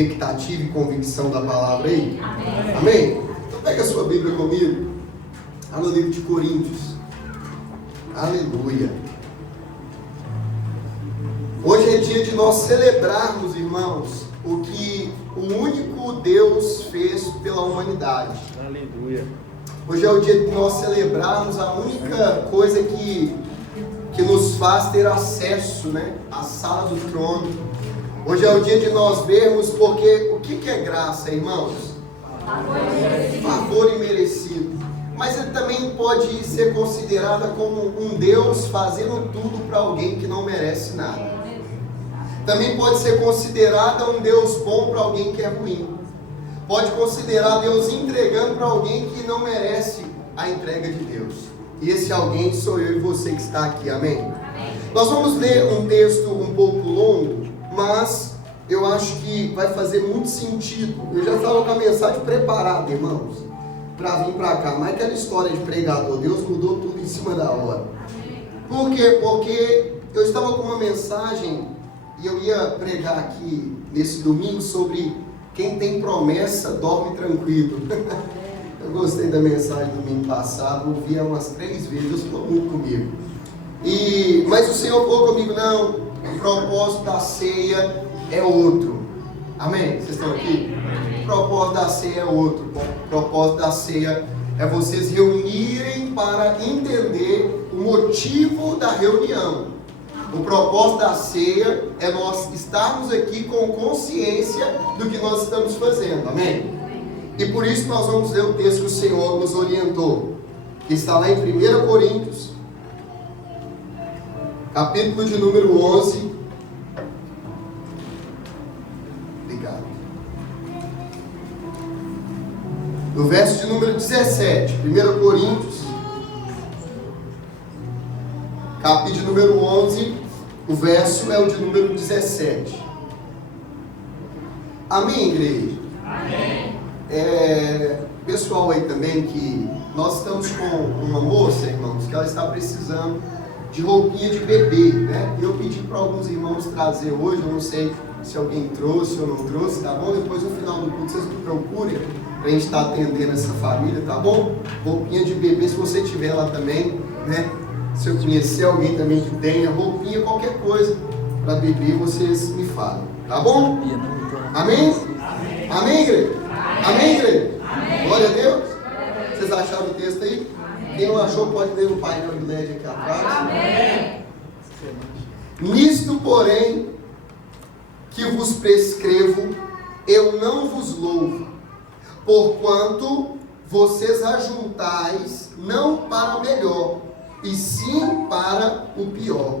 Expectativa e convicção da palavra aí? Amém? Amém? Então pega a sua Bíblia comigo, lá no livro de Coríntios. Aleluia! Hoje é dia de nós celebrarmos, irmãos, o que o único Deus fez pela humanidade. Aleluia! Hoje é o dia de nós celebrarmos a única coisa que nos faz ter acesso, né, à sala do trono. Hoje é o dia de nós vermos, porque o que é graça, irmãos? Favor imerecido. Mas ele também pode ser considerada como um Deus fazendo tudo para alguém que não merece nada. Também pode ser considerada um Deus bom para alguém que é ruim. Pode considerar Deus entregando para alguém que não merece a entrega de Deus. E esse alguém sou eu e você que está aqui, amém? Amém. Nós vamos ler um texto um pouco longo, mas eu acho que vai fazer muito sentido. Eu já estava com a mensagem preparada, irmãos, para vir para cá. Mas aquela história de pregador, Deus mudou tudo em cima da hora. Por quê? Porque eu estava com uma mensagem e eu ia pregar aqui nesse domingo sobre quem tem promessa dorme tranquilo. Eu gostei da mensagem do domingo passado, ouvi umas 3 vezes, Deus falou muito comigo. Mas o Senhor falou comigo, não, o propósito da ceia é outro. Amém? Vocês estão aqui? O propósito da ceia é outro. O propósito da ceia é vocês reunirem para entender o motivo da reunião. O propósito da ceia é nós estarmos aqui com consciência do que nós estamos fazendo. Amém? E por isso nós vamos ler o texto que o Senhor nos orientou, que está lá em 1 Coríntios, capítulo de número 11. Obrigado. No verso de número 17, 1 Coríntios, capítulo de número 11, o verso é o de número 17. Amém, igreja? Amém. Pessoal aí também, que nós estamos com uma moça, irmãos, que ela está precisando de roupinha de bebê, né? Eu pedi para alguns irmãos trazer hoje, eu não sei se alguém trouxe ou não trouxe, tá bom? Depois no final do culto vocês me procurem para a gente estar atendendo essa família, tá bom? Roupinha de bebê, se você tiver lá também, né? Se eu conhecer alguém também que tenha roupinha, qualquer coisa para bebê, vocês me falam, tá bom? Amém? Amém, amém, igreja? Amém, igreja? Amém. Glória a Deus. Vocês acharam o texto aí? Amém. Quem não achou pode ler no painel de LED aqui atrás. Amém. Nisto, porém, que vos prescrevo, eu não vos louvo, porquanto vocês ajuntais não para o melhor, e sim para o pior.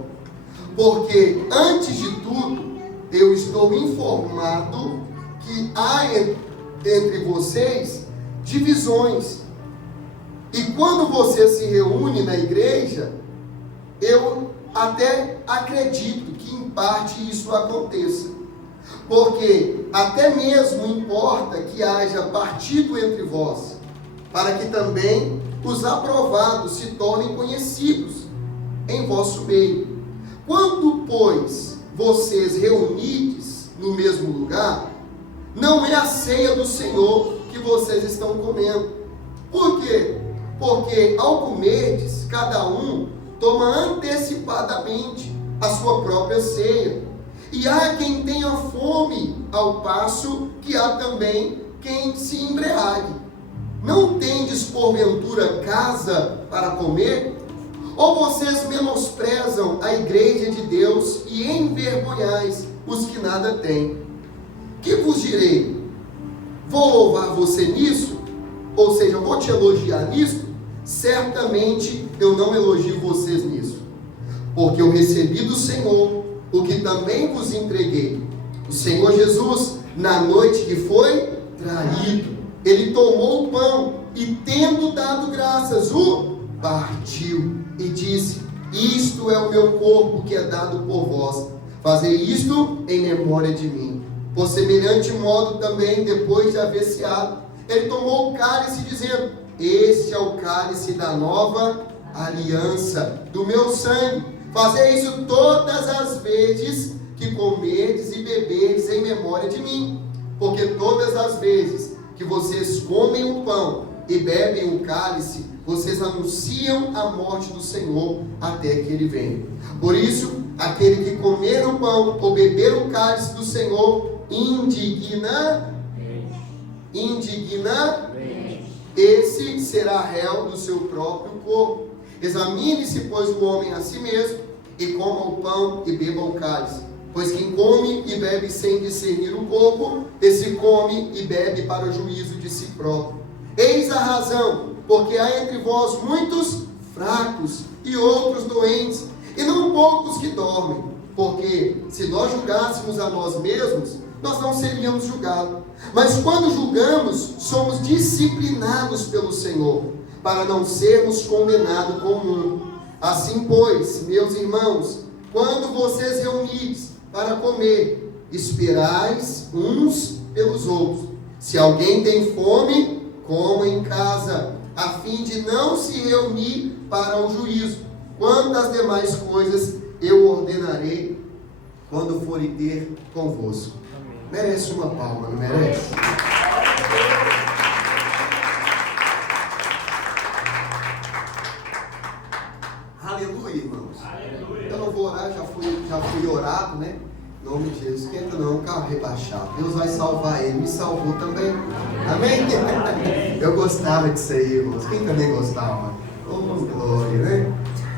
Porque, antes de tudo, eu estou informado que há entre vocês divisões. E quando você se reúne na igreja, eu até acredito que em parte isso aconteça. Porque até mesmo importa que haja partido entre vós, para que também os aprovados se tornem conhecidos em vosso meio. Quando, pois, vocês reunides no mesmo lugar, não é a ceia do Senhor que vocês estão comendo. Por quê? Porque ao comerdes, cada um toma antecipadamente a sua própria ceia. E há quem tenha fome, ao passo que há também quem se embriague. Não tendes porventura casa para comer? Ou vocês menosprezam a igreja de Deus e envergonhais os que nada têm? Que vos direi? Vou louvar você nisso? Ou seja, vou te elogiar nisso? Certamente eu não elogio vocês nisso. Porque eu recebi do Senhor o que também vos entreguei. O Senhor Jesus, na noite que foi traído, ele tomou o pão e, tendo dado graças, o partiu e disse: isto é o meu corpo que é dado por vós. Fazei isto em memória de mim. Por semelhante modo também, depois de haver ceado, ele tomou o cálice, dizendo: este é o cálice da nova aliança, do meu sangue. Fazei isso todas as vezes que comerdes e beberdes em memória de mim. porque todas as vezes que vocês comem o pão e bebem o cálice, vocês anunciam a morte do Senhor até que Ele venha. Por isso, aquele que comer o pão ou beber o cálice do Senhor esse será réu do seu próprio corpo. Examine-se, pois, o homem a si mesmo, e coma o pão e beba o cálice. Pois quem come e bebe sem discernir o corpo, esse come e bebe para o juízo de si próprio. Eis a razão, porque há entre vós muitos fracos e outros doentes, e não poucos que dormem. Porque se nós julgássemos a nós mesmos, nós não seríamos julgados. Mas quando julgamos, somos disciplinados pelo Senhor, para não sermos condenados com o mundo. Assim, pois, meus irmãos, quando vocês reunides para comer, esperais uns pelos outros. Se alguém tem fome, coma em casa, a fim de não se reunir para o juízo. Quanto às demais coisas, eu ordenarei quando for ter convosco. Merece uma palma, não merece? Aleluia, irmãos. Aleluia. Eu não vou orar, já fui orado, né? Em nome de Jesus. Esquenta não, o carro rebaixado. Deus vai salvar ele, me salvou também. Amém? Eu gostava disso aí, irmãos. Quem também gostava? Oh, glória, né?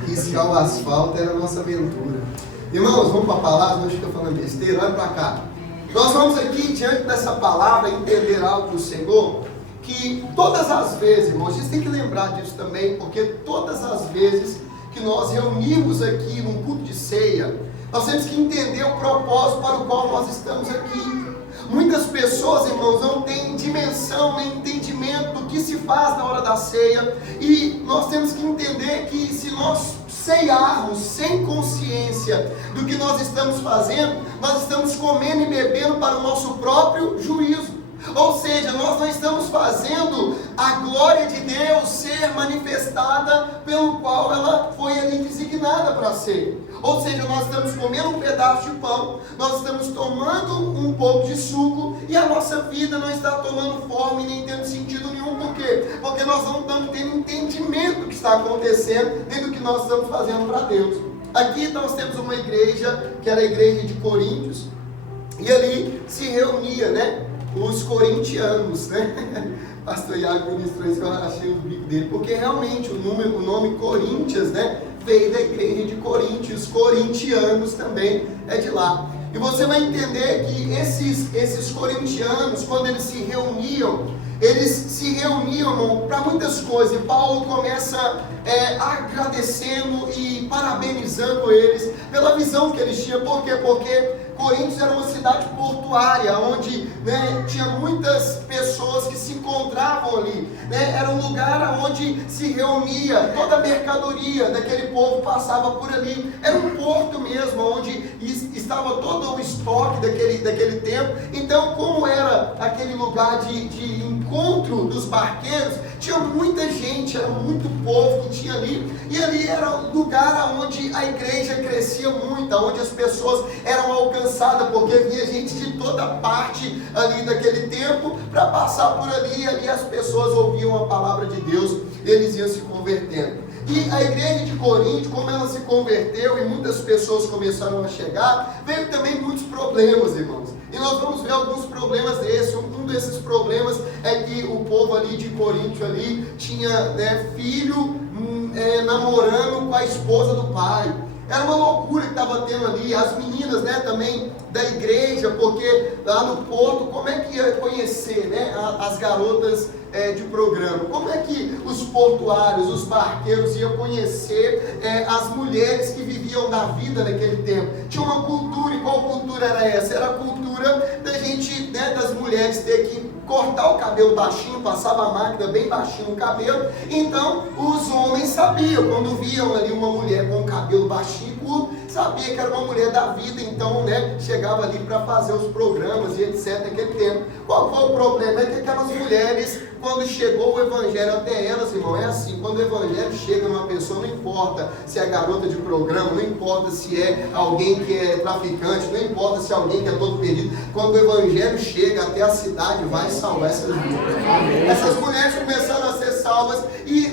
Riscar o asfalto era a nossa aventura. Irmãos, vamos para a palavra, não estou falando besteira, olha para cá. Nós vamos aqui, diante dessa palavra, entender algo do Senhor, que todas as vezes, irmãos, vocês têm que lembrar disso também, porque todas as vezes que nós reunimos aqui num culto de ceia, nós temos que entender o propósito para o qual nós estamos aqui. Muitas pessoas, irmãos, não têm dimensão nem entendimento do que se faz na hora da ceia, e nós temos que entender que se nós ceiarmos sem consciência do que nós estamos fazendo, nós estamos comendo e bebendo para o nosso próprio juízo. Ou seja, nós não estamos fazendo a glória de Deus ser manifestada pelo qual ela foi ali designada para ser. Ou seja, nós estamos comendo um pedaço de pão, nós estamos tomando um pouco de suco, e a nossa vida não está tomando forma e nem tendo sentido nenhum. Por quê? Porque nós não estamos tendo entendimento do que está acontecendo, nem do que nós estamos fazendo para Deus. Aqui nós temos uma igreja, que era a igreja de Coríntios, e ali se reunia, né, os corintianos, né? Pastor Iago ministrou isso, eu achei o bico dele, porque realmente o nome Coríntios, né, veio da igreja de Coríntios, corintianos também é de lá. E você vai entender que esses corintianos, quando eles se reuniam para muitas coisas, e Paulo começa agradecendo e parabenizando eles pela visão que eles tinham. Por quê? Porque Coríntios era uma cidade portuária, onde, né, tinha muitas pessoas que se encontravam ali, né? Era um lugar onde se reunia toda a mercadoria daquele povo, passava por ali. Era um porto mesmo, onde estava todo o estoque daquele tempo. Então, como era aquele lugar de encontro dos barqueiros, tinha muita gente, era muito povo que tinha ali, e ali era um lugar onde a igreja crescia muito, onde as pessoas eram alcançadas, porque vinha gente de toda parte ali daquele tempo para passar por ali, e ali as pessoas ouviam a palavra de Deus, eles iam se convertendo. E a igreja de Corinto, como ela se converteu e muitas pessoas começaram a chegar, veio também muitos problemas, irmãos. E nós vamos ver alguns problemas desses. Um desses problemas é que o povo ali de Corinto ali tinha, né, filho namorando com a esposa do pai. Era uma loucura que estava tendo ali. As meninas, né, também da igreja, porque lá no porto, como é que ia conhecer, né, as garotas de programa? Como é que os portuários, os barqueiros iam conhecer as mulheres que viviam da vida naquele tempo? Tinha uma cultura, e qual cultura era essa? Era a cultura da gente, né, das mulheres ter que cortar o cabelo baixinho, passava a máquina bem baixinho no cabelo. Então os homens sabiam, quando viam ali uma mulher com o cabelo baixinho, sabia que era uma mulher da vida. Então, né, chegava ali para fazer os programas e etc naquele tempo. Qual foi o problema? É que aquelas mulheres quando chegou o Evangelho até elas, irmão, é assim, quando o Evangelho chega numa pessoa, não importa se é garota de programa, não importa se é alguém que é traficante, não importa se é alguém que é todo perdido, quando o Evangelho chega até a cidade, vai salvar essas vidas. Essas mulheres começaram a ser salvas e,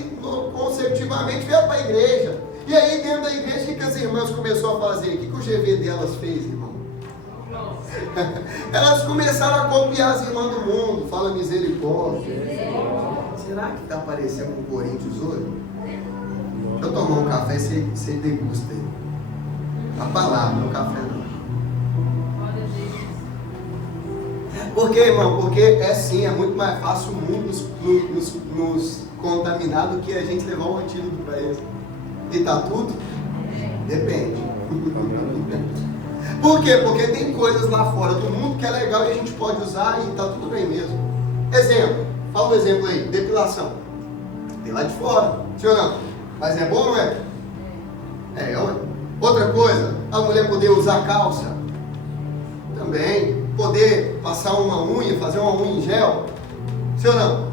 consecutivamente, vieram para a igreja. E aí, dentro da igreja, o que as irmãs começaram a fazer? O que o GV delas fez, irmão? Elas começaram a copiar as irmãs do mundo. Fala misericórdia. Será que está parecendo com Coríntios hoje? Deixa eu tomar um café e você degusta aí. A palavra, o café não. Por quê, irmão? Porque é sim, é muito mais fácil o mundo nos contaminar do que a gente levar um antídoto para eles. E tá tudo? Depende. Por quê? Porque tem coisas lá fora do mundo que é legal e a gente pode usar e tá tudo bem mesmo. Exemplo, fala um exemplo aí, depilação. Tem lá de fora, sim ou não? Mas é bom, não é? É, olha. Outra coisa, a mulher poder usar calça. Também. Poder passar uma unha, fazer uma unha em gel. Sim ou não?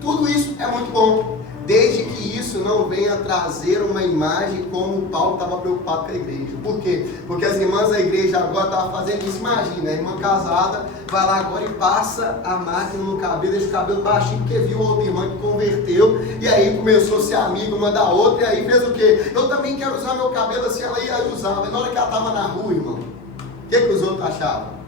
Tudo isso é muito bom. Desde que isso não venha trazer uma imagem como Paulo estava preocupado com a igreja. Por quê? Porque as irmãs da igreja agora estavam fazendo isso. Imagina, a irmã casada vai lá agora e passa a máquina no cabelo, deixa o cabelo baixinho, porque viu outra irmã que converteu, e aí começou a ser amiga uma da outra, e aí fez o quê? Eu também quero usar meu cabelo assim, ela ia usar. Mas na hora que ela estava na rua, irmão, o que os outros achavam?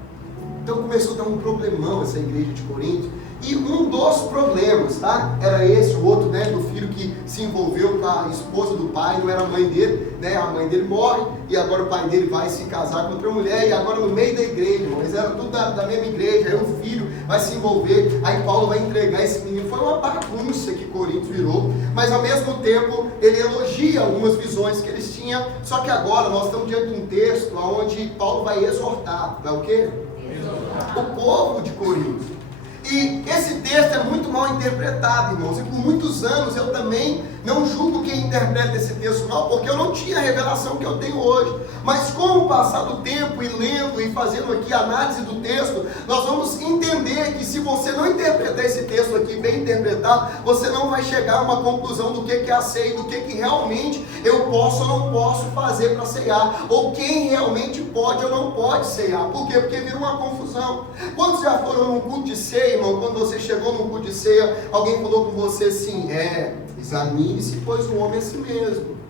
Então começou a dar um problemão essa igreja de Corinto. E um dos problemas, tá? Era esse, o outro, né? Do filho que se envolveu com a esposa do pai, não era a mãe dele, né? A mãe dele morre, e agora o pai dele vai se casar com outra mulher, e agora no meio da igreja, mas era tudo da mesma igreja, aí o filho vai se envolver, aí Paulo vai entregar esse menino. Foi uma bagunça que Corinto virou, mas ao mesmo tempo ele elogia algumas visões que eles tinham, só que agora nós estamos diante de um texto onde Paulo vai exortar, vai o quê? O povo de Corinto. E esse texto é muito mal interpretado, irmãos, e por muitos anos eu também não julgo quem interpreta esse texto mal, porque eu não tinha a revelação que eu tenho hoje. Mas com o passar do tempo, e lendo e fazendo aqui a análise do texto, nós vamos entender que se você não interpretar esse texto aqui bem interpretado, você não vai chegar a uma conclusão do que é a ceia, do que realmente eu posso ou não posso fazer para ceiar, ou quem realmente pode ou não pode ceiar. Por quê? Porque vira uma confusão. Quando já foram num culto de ceia, irmão, quando você chegou num culto de ceia, alguém falou com você assim, examine-se, pois o homem é si mesmo.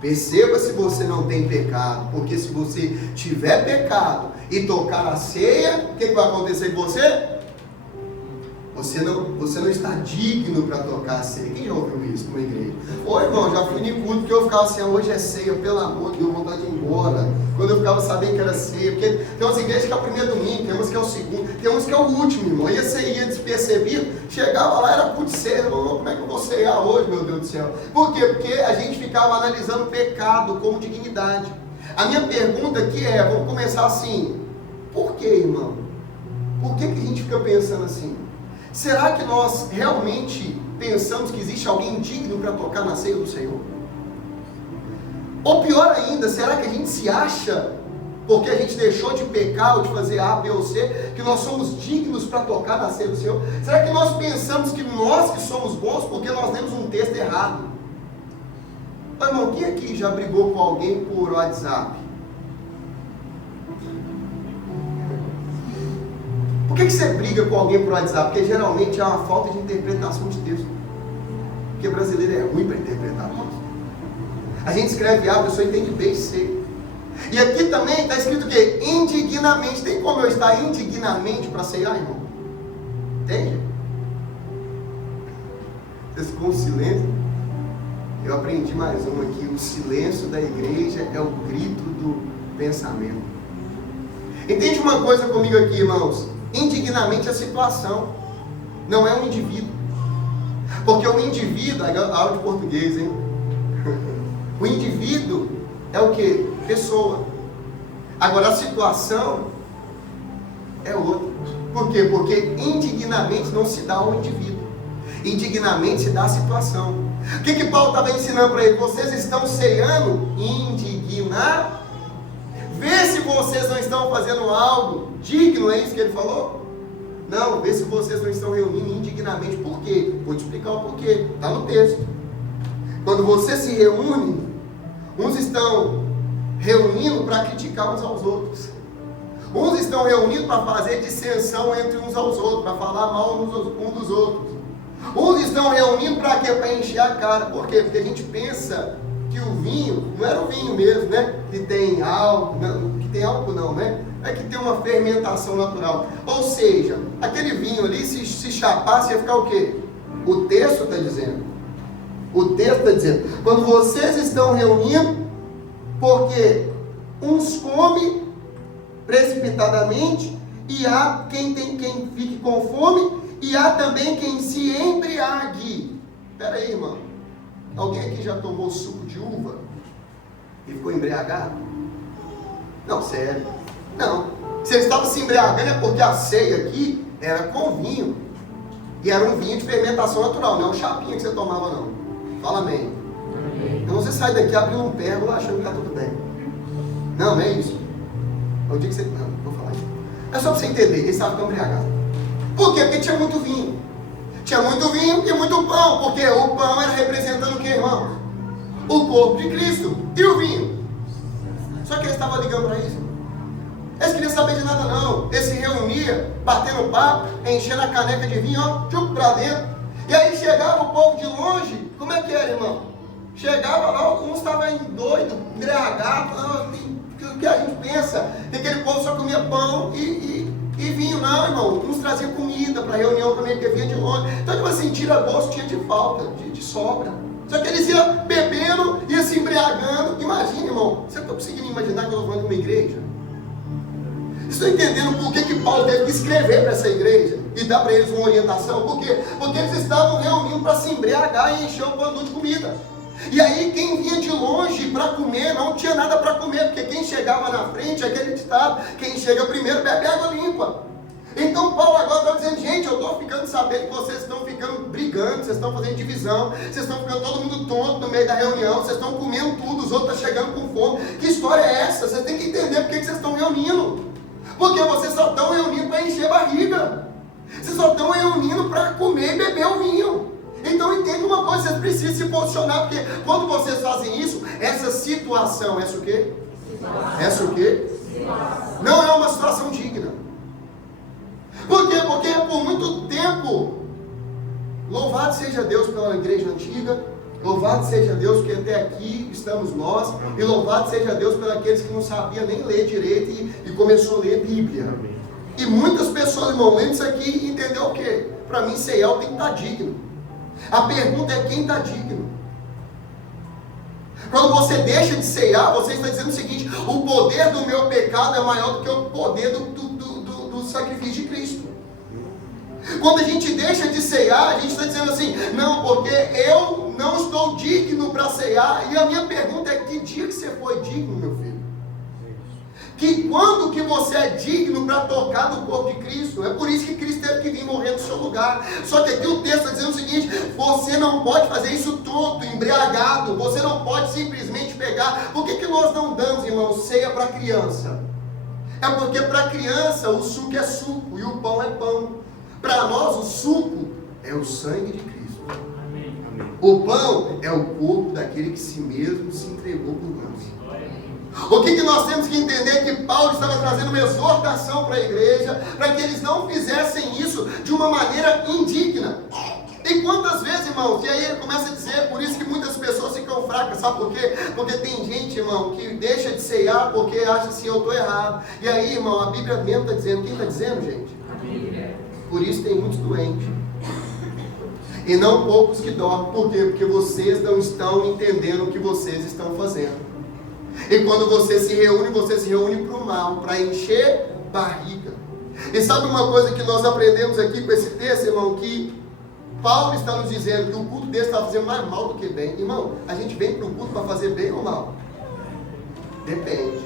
Perceba se você não tem pecado, porque se você tiver pecado e tocar a ceia, o que vai acontecer com você? Você não está digno para tocar a ceia. Quem já ouviu isso numa igreja? Ô irmão, já fui em culto que eu ficava assim, hoje é ceia, pelo amor de Deus, vontade de ir embora. Quando eu ficava sabendo que era ceia, porque tem umas igrejas que é o primeiro domingo, tem umas que é o segundo, tem umas que é o último, irmão. E você ia despercebido, chegava lá, era culto de ceia, irmão, como é que eu vou ceiar hoje, meu Deus do céu? Por quê? Porque a gente ficava analisando o pecado como dignidade. A minha pergunta aqui vamos começar assim, por que, irmão? Por que a gente fica pensando assim? Será que nós realmente pensamos que existe alguém digno para tocar na ceia do Senhor? Ou pior ainda, será que a gente se acha, porque a gente deixou de pecar ou de fazer A, B ou C, que nós somos dignos para tocar na ceia do Senhor? Será que nós pensamos que nós que somos bons porque nós lemos um texto errado? Ô, irmão, quem aqui já brigou com alguém por WhatsApp? Por que você briga com alguém por WhatsApp? Porque geralmente é uma falta de interpretação de texto. Porque brasileiro é ruim para interpretar texto. A gente escreve A, a pessoa entende B e C. E aqui também está escrito o quê? Indignamente. Tem como eu estar indignamente para ceiar, irmão? Entende? Vocês ficam em silêncio? Eu aprendi mais um aqui. O silêncio da igreja é o grito do pensamento. Entende uma coisa comigo aqui, irmãos? Indignamente a situação, não é um indivíduo. Porque o indivíduo, aula de português, hein? O indivíduo é o que? Pessoa. Agora a situação é outra. Por quê? Porque indignamente não se dá ao indivíduo. Indignamente se dá à situação. O que Paulo estava ensinando para ele? Vocês estão ceando indignar. Vê se vocês não estão fazendo algo digno, é isso que ele falou? Não, vê se vocês não estão reunindo indignamente. Por quê? Vou te explicar o porquê. Está no texto. Quando você se reúne, uns estão reunindo para criticar uns aos outros. Uns estão reunindo para fazer dissensão entre uns aos outros, para falar mal um dos outros. Uns estão reunindo para quê? Para encher a cara. Por quê? Porque a gente pensa que o vinho, não era o vinho mesmo, né? Que tem álcool, não, né? É que tem uma fermentação natural. Ou seja, aquele vinho ali, se chapasse, ia ficar o quê? O texto está dizendo. O texto está dizendo. Quando vocês estão reunindo, porque uns comem precipitadamente, e há quem fique com fome, e há também quem se embriague. Espera aí, irmão. Alguém aqui já tomou suco de uva e ficou embriagado? Não, sério. Não. Se ele estava se embriagando é porque a ceia aqui era com vinho. E era um vinho de fermentação natural, não é um chapinha que você tomava, não. Fala amém. Então você sai daqui abrindo um pérgola achando que está tudo bem. Não, não é isso. É o dia que você... Não vou falar isso. É só para você entender, ele estava ficando embriagado. Por quê? Porque tinha muito vinho. Tinha muito vinho e muito pão. Porque o pão era representando o que, irmão? O corpo de Cristo. E o vinho? Só que eles estavam ligando para isso. Eles queriam saber de nada não. Eles se reuniam, batendo papo, enchendo a caneca de vinho, ó, tchup para dentro. E aí chegava o povo de longe. Como é que era, irmão? Chegava lá, uns estavam doido, embriagado. O que a gente pensa? Que aquele povo só comia pão e vinho. Não, irmão. Uns traziam comida para reunião também, porque vinha de longe. Então, tipo assim, tira gosto, tinha de falta, de sobra. Só que eles iam bebendo, iam se embriagando. Imagina, irmão. Você está conseguindo imaginar que eu estou falando de uma igreja? Vocês estão entendendo por que Paulo teve que escrever para essa igreja e dar para eles uma orientação? Por quê? Porque eles estavam reunindo para se embriagar e encher o pano de comida. E aí quem vinha de longe para comer, não tinha nada para comer, porque quem chegava na frente, aquele ditado, quem chega primeiro bebe água limpa. Então Paulo agora está dizendo, gente, eu estou ficando sabendo que vocês estão ficando brigando, vocês estão fazendo divisão, vocês estão ficando todo mundo tonto no meio da reunião, vocês estão comendo tudo, os outros estão chegando com fome. Que história é essa? Vocês têm que entender por que vocês estão reunindo. Porque vocês só estão reunindo para encher barriga. Vocês só estão reunindo para comer e beber o vinho. Então entenda uma coisa, vocês precisam se posicionar, porque quando vocês fazem isso, essa situação, essa o quê? Essa o quê? Não é uma situação digna. Por quê? Porque por muito tempo, louvado seja Deus pela igreja antiga, louvado seja Deus porque até aqui estamos nós, e louvado seja Deus pelos aqueles que não sabiam nem ler direito e começou a ler Bíblia. E muitas pessoas, irmão, lendo isso aqui, entendeu o quê? Para mim, ceiar tem que estar digno. A pergunta é quem está digno. Quando você deixa de ceiar, você está dizendo o seguinte: o poder do meu pecado é maior do que o poder do sacrifício de Cristo. Quando a gente deixa de ceiar, a gente está dizendo assim: não, porque eu não estou digno para ceiar. E a minha pergunta é: que dia que você foi digno, meu filho? Que quando que você é digno para tocar no corpo de Cristo? É por isso que Cristo teve que vir morrer no seu lugar. Só que aqui o texto está dizendo o seguinte: você não pode fazer isso tonto, embriagado. Você não pode simplesmente pegar. Por que nós não damos, irmão, ceia para criança? É porque para criança o suco é suco e o pão é pão. Para nós o suco é o sangue de Cristo. O pão é o corpo daquele que si mesmo se entregou por nós. O que nós temos que entender? Que Paulo estava trazendo uma exortação para a igreja, para que eles não fizessem isso de uma maneira indigna. E quantas vezes, irmãos, e aí ele começa a dizer, por isso que muitas pessoas ficam fracas, sabe por quê? Porque tem gente, irmão, que deixa de ceiar porque acha assim: eu estou errado. E aí, irmão, a Bíblia mesmo está dizendo, quem está dizendo, gente? A Bíblia. Por isso tem muitos doentes. E não poucos que dormem. Por quê? Porque vocês não estão entendendo o que vocês estão fazendo. E quando você se reúne para o mal, para encher barriga. E sabe uma coisa que nós aprendemos aqui com esse texto, irmão? Que Paulo está nos dizendo que o culto desse está fazendo mais mal do que bem. Irmão, a gente vem para o culto para fazer bem ou mal? Depende.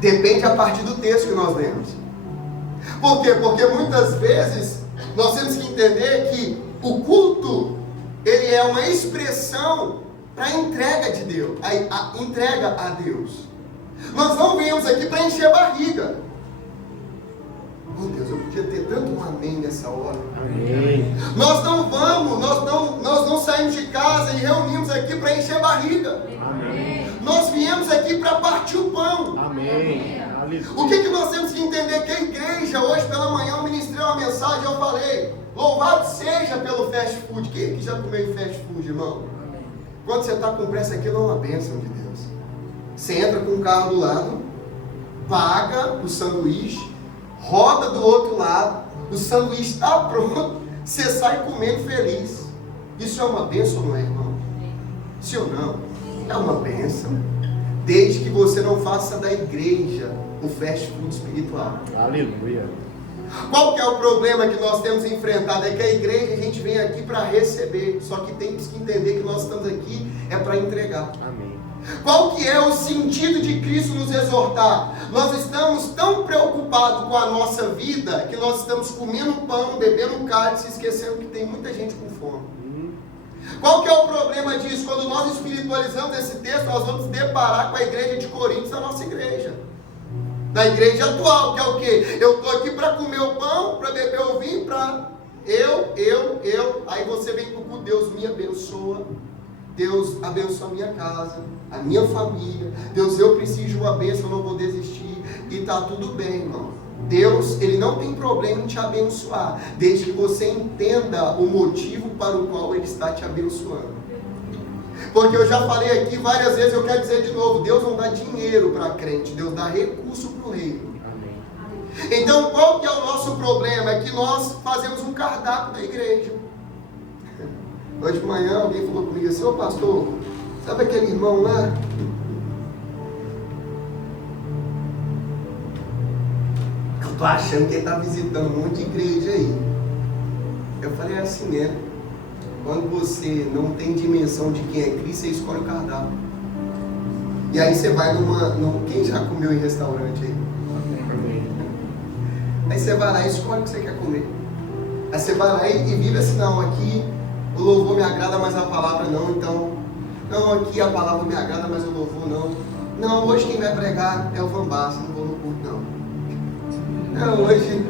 Depende a partir do texto que nós lemos. Por quê? Porque muitas vezes nós temos que entender que o culto, ele é uma expressão para a entrega de Deus, a entrega a Deus. Nós não viemos aqui para encher a barriga. Oh Deus, eu podia ter tanto um amém nessa hora. Amém. Nós não saímos de casa e reunimos aqui para encher barriga. Amém. Nós viemos aqui para partir o pão. Amém. O que nós temos que entender? Que a igreja, hoje pela manhã, eu ministrei uma mensagem e eu falei: louvado seja pelo fast food. Quem aqui já comeu em fast food, irmão? Quando você está com pressa, aquilo é uma bênção de Deus. Você entra com o carro do lado, paga o sanduíche, roda do outro lado, o sanduíche está pronto, você sai comendo feliz. Isso é uma bênção, não é, irmão? Sim ou não? É uma bênção. Desde que você não faça da igreja o fast food espiritual. Aleluia. Qual que é o problema que nós temos enfrentado? É que a igreja, a gente vem aqui para receber, só que temos que entender que nós estamos aqui é para entregar. Amém. Qual que é o sentido de Cristo nos exortar? Nós estamos tão preocupados com a nossa vida que nós estamos comendo pão, bebendo cálice, esquecendo que tem muita gente com fome. Qual que é o problema disso? Quando nós espiritualizamos esse texto, nós vamos deparar com a igreja de Coríntios, a nossa igreja. Da igreja atual, que é o quê? Eu estou aqui para comer o pão, para beber o vinho, para eu. Aí você vem com o Deus me abençoa. Deus abençoa a minha casa, a minha família. Deus, eu preciso de uma bênção, eu não vou desistir. E está tudo bem, irmão. Deus, Ele não tem problema em te abençoar, desde que você entenda o motivo para o qual Ele está te abençoando. Porque eu já falei aqui várias vezes, eu quero dizer de novo, Deus não dá dinheiro para crente, Deus dá recurso para o reino. Amém. Então qual que é o nosso problema? É que nós fazemos um cardápio da igreja. Hoje de manhã alguém falou comigo assim: ô pastor, sabe aquele irmão lá? Eu estou achando que ele está visitando um monte de igreja aí. Eu falei assim mesmo. Quando você não tem dimensão de quem é Cristo, você escolhe o cardápio. E aí você vai quem já comeu em restaurante aí? Aí você vai lá e escolhe o que você quer comer. Aí você vai lá e vive assim: não, aqui o louvor me agrada, mas a palavra não. Então, não, aqui a palavra me agrada, mas o louvor não. Não, hoje quem vai pregar é o Van Basten, não vou no culto não. Não, hoje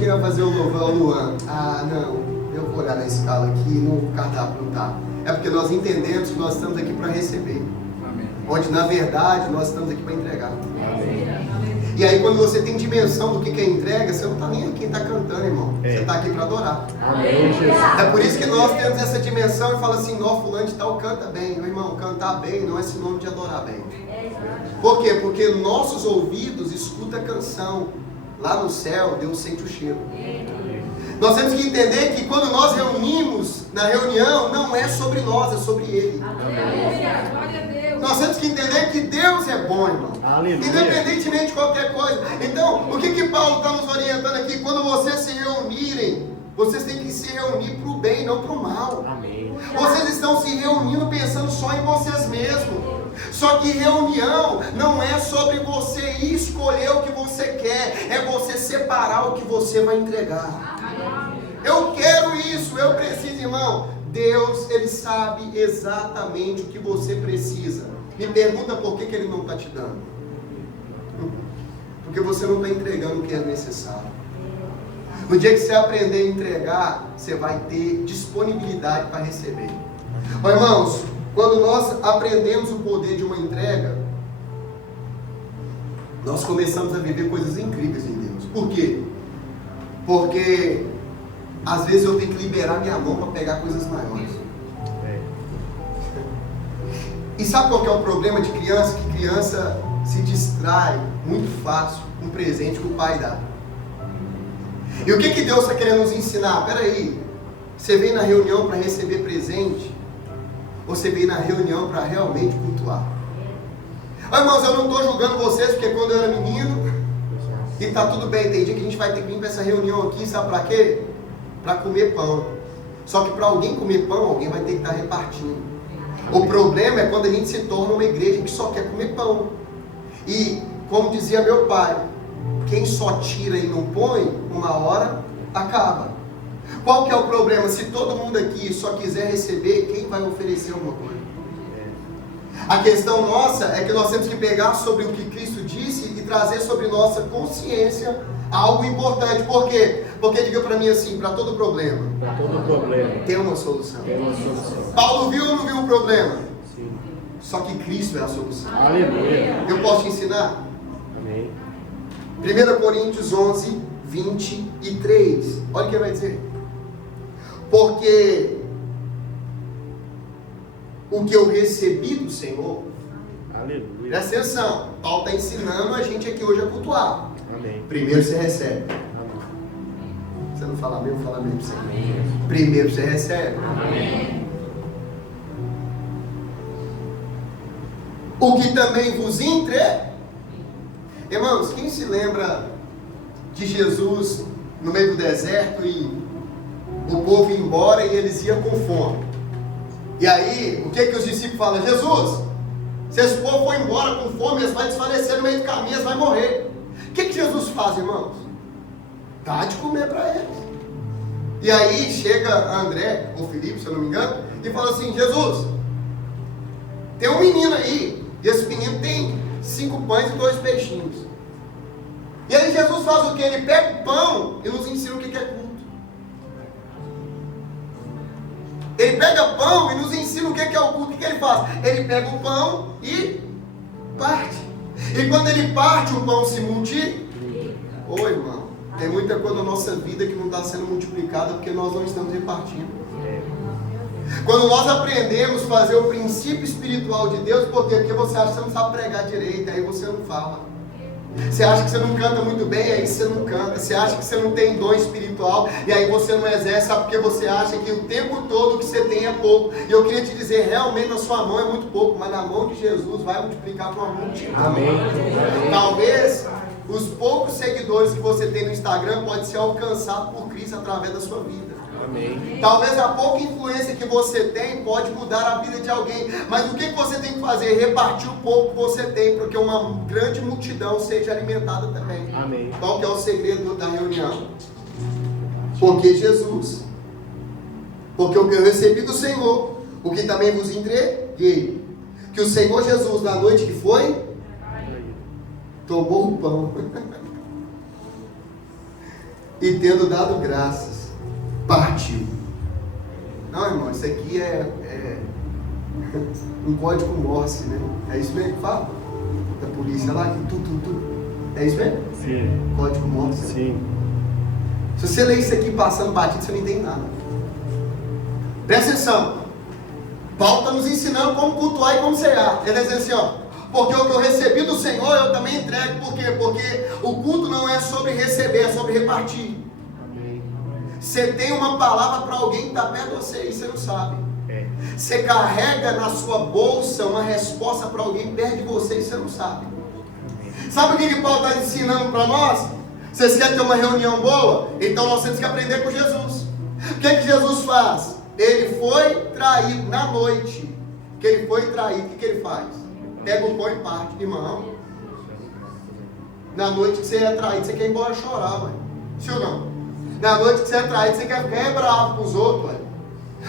quem vai fazer o louvor é o Luan. Ah, não. Eu vou olhar na escala aqui, no cardápio não está. É porque nós entendemos que nós estamos aqui para receber. Amém. Onde na verdade nós estamos aqui para entregar. Amém. E aí quando você tem dimensão do que é entrega, você não está nem aqui quem está cantando, irmão. Você está aqui para adorar. Amém. É por isso que nós temos essa dimensão e fala assim: nó, fulano de tal canta bem. Meu irmão, cantar bem não é sinônimo de adorar bem. Por quê? Porque nossos ouvidos escutam a canção. Lá no céu, Deus sente o cheiro. Nós temos que entender que quando nós reunimos na reunião, não é sobre nós, é sobre Ele. Aleluia. Nós temos que entender que Deus é bom, irmão. Aleluia. Independentemente de qualquer coisa. Então, o que Paulo está nos orientando aqui? Quando vocês se reunirem, vocês têm que se reunir para o bem, não para o mal. Amém. Vocês estão se reunindo pensando só em vocês mesmos. Só que reunião não é sobre você escolher o que você quer, é você separar o que você vai entregar. Eu quero isso, eu preciso, irmão. Deus, Ele sabe exatamente o que você precisa. Me pergunta por que Ele não está te dando. Porque você não está entregando o que é necessário. No dia que você aprender a entregar, você vai ter disponibilidade para receber. Ó, irmãos, quando nós aprendemos o poder de uma entrega, nós começamos a viver coisas incríveis em Deus. Por quê? Porque às vezes eu tenho que liberar minha mão para pegar coisas maiores. E sabe qual que é o problema de criança? Que criança se distrai muito fácil com um presente que o pai dá. E o que Deus está querendo nos ensinar? Peraí, você vem na reunião para receber presente? Ou você vem na reunião para realmente cultuar? Ó, irmãos, eu não estou julgando vocês, porque quando eu era menino, e está tudo bem, tem dia que a gente vai ter que vir para essa reunião aqui, sabe para quê? Para comer pão. Só que para alguém comer pão, alguém vai ter que estar repartindo. O problema é quando a gente se torna uma igreja que só quer comer pão. E, como dizia meu pai, quem só tira e não põe, uma hora acaba. Qual que é o problema? Se todo mundo aqui só quiser receber, quem vai oferecer alguma coisa? A questão nossa é que nós temos que pegar sobre o que Cristo disse e trazer sobre nossa consciência Algo importante. Por quê? Porque diga para mim assim, para todo problema, Para todo problema, tem uma solução. tem uma solução. Paulo viu ou não viu o problema? Sim. Só que Cristo é a solução. Aleluia. Eu posso te ensinar? Amém. 1 Coríntios 11, 23. Olha o que ele vai dizer. Porque o que eu recebi do Senhor, Aleluia. presta atenção, Paulo está ensinando a gente aqui hoje a cultuar. Amém. Primeiro você recebe. Amém. Você não fala mesmo, fala mesmo. Você. Amém. Primeiro você recebe. Amém. O que também vos entre. Irmãos, quem se lembra de Jesus no meio do deserto e o povo ia embora e eles iam com fome? E aí, o que os discípulos falam? Jesus, se esse povo for embora com fome, eles vão desfalecer no meio do caminho, eles vão morrer. O que Jesus faz, irmãos? Dá de comer para eles. E aí chega André, ou Felipe, se eu não me engano, e fala assim: Jesus, tem um menino aí, e esse menino tem 5 pães e 2 peixinhos. E aí Jesus faz o que? Ele pega o pão e nos ensina o que é culto. Ele pega pão e nos ensina o que é o culto. O que ele faz? Ele pega o pão e parte. E quando ele parte, o pão se multiplica. Ô irmão, tem muita coisa na nossa vida que não está sendo multiplicada porque nós não estamos repartindo. Quando nós aprendemos a fazer o princípio espiritual de Deus, por quê? Porque você acha que você não sabe pregar direito, aí você não fala. Você acha que você não canta muito bem, aí você não canta. Você acha que você não tem dom espiritual, e aí você não exerce, sabe? Porque você acha que o tempo todo que você tem é pouco. E eu queria te dizer, realmente na sua mão é muito pouco, mas na mão de Jesus vai multiplicar para uma multidão. Amém. Talvez os poucos seguidores que você tem no Instagram podem ser alcançados por Cristo através da sua vida. Amém. Talvez a pouca influência que você tem pode mudar a vida de alguém. Mas o que você tem que fazer? Repartir o pouco que você tem, porque uma grande multidão seja alimentada também. Amém. Qual que é o segredo da reunião? Porque Jesus. Porque o que eu recebi do Senhor, o que também vos entreguei. Que o Senhor Jesus, na noite que foi, tomou o pão. E tendo dado graças, partiu. Não, irmão, isso aqui é um código Morse, né? É isso mesmo que fala? Da polícia lá, que tu. É isso mesmo? Sim. Código Morse. Sim. Se você ler isso aqui passando batido, você não entende nada. Presta atenção. Paulo está nos ensinando como cultuar e como cear. Ele diz assim, ó: porque o que eu recebi do Senhor, eu também entrego. Por quê? Porque o culto não é sobre receber, é sobre repartir. Você tem uma palavra para alguém que está perto de você e você não sabe. Você carrega na sua bolsa uma resposta para alguém perto de você e você não sabe. Sabe o que Paulo está ensinando para nós? Vocês querem ter uma reunião boa? Então nós temos que aprender com Jesus. O que Jesus faz? Ele foi traído na noite. Que ele foi traído, o que ele faz? Pega o pão e parte. Irmão, na noite que você é traído, você quer ir embora chorar, mano. Sim ou não? Na noite que você é traído, você quer ficar bravo com os outros, velho.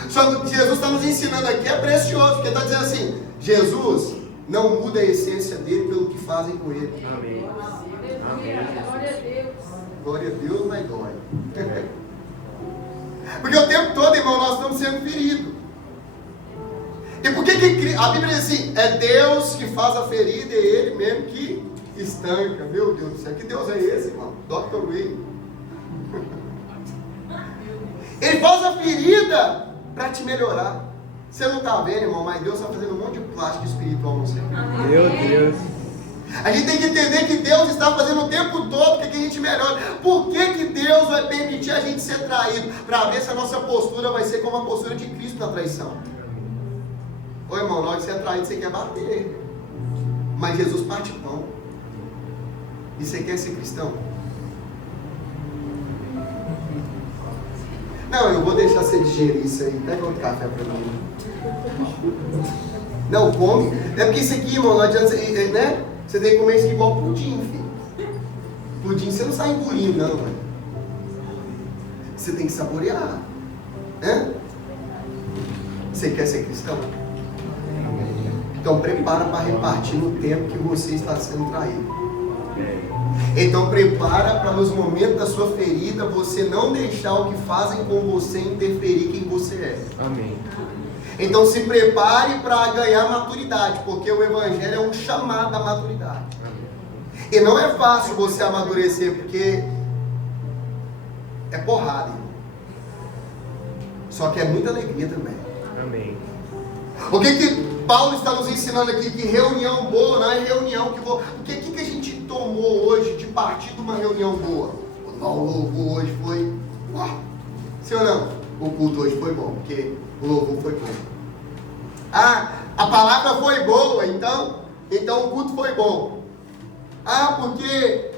Só que Jesus está nos ensinando aqui, é precioso, porque está dizendo assim: Jesus não muda a essência dele pelo que fazem com ele. Amém. Amém. Glória a Deus. Glória a Deus, mas dói. Porque o tempo todo, irmão, nós estamos sendo feridos. E por que a Bíblia diz assim? É Deus que faz a ferida, é Ele mesmo que estanca. Meu Deus do céu, que Deus é esse, irmão? Dr. Ray. Ele faz a ferida para te melhorar. Você não está vendo, irmão, mas Deus está fazendo um monte de plástico espiritual no você. Meu Deus. A gente tem que entender que Deus está fazendo o tempo todo para que a gente melhore. Por que Deus vai permitir a gente ser traído? Para ver se a nossa postura vai ser como a postura de Cristo na traição. Ô irmão, na hora que você é traído, você quer bater. Mas Jesus parte pão. E você quer ser cristão? Não, eu vou deixar você digerir isso aí. Pega outro café para mim. Não, come. É porque isso aqui, irmão, não adianta você, né? Você tem que comer isso aqui igual pudim, filho. Pudim você não sai engolindo, não, velho. Você tem que saborear. Né? Você quer ser cristão? Então prepara para repartir no tempo que você está sendo traído. Então prepara para nos momentos da sua ferida você não deixar o que fazem com você interferir quem você é. Amém. Então se prepare para ganhar maturidade, porque o Evangelho é um chamado à maturidade. Amém. E não é fácil você amadurecer, porque é porrada, irmão. Só que é muita alegria também. Amém. O que Paulo está nos ensinando aqui? Que reunião boa não é reunião que vou... O que a gente tomou hoje de partir de uma reunião boa? O louvor hoje foi... Sim ou não? O culto hoje foi bom, porque o louvor foi bom. Ah, a palavra foi boa, então o culto foi bom. Ah, porque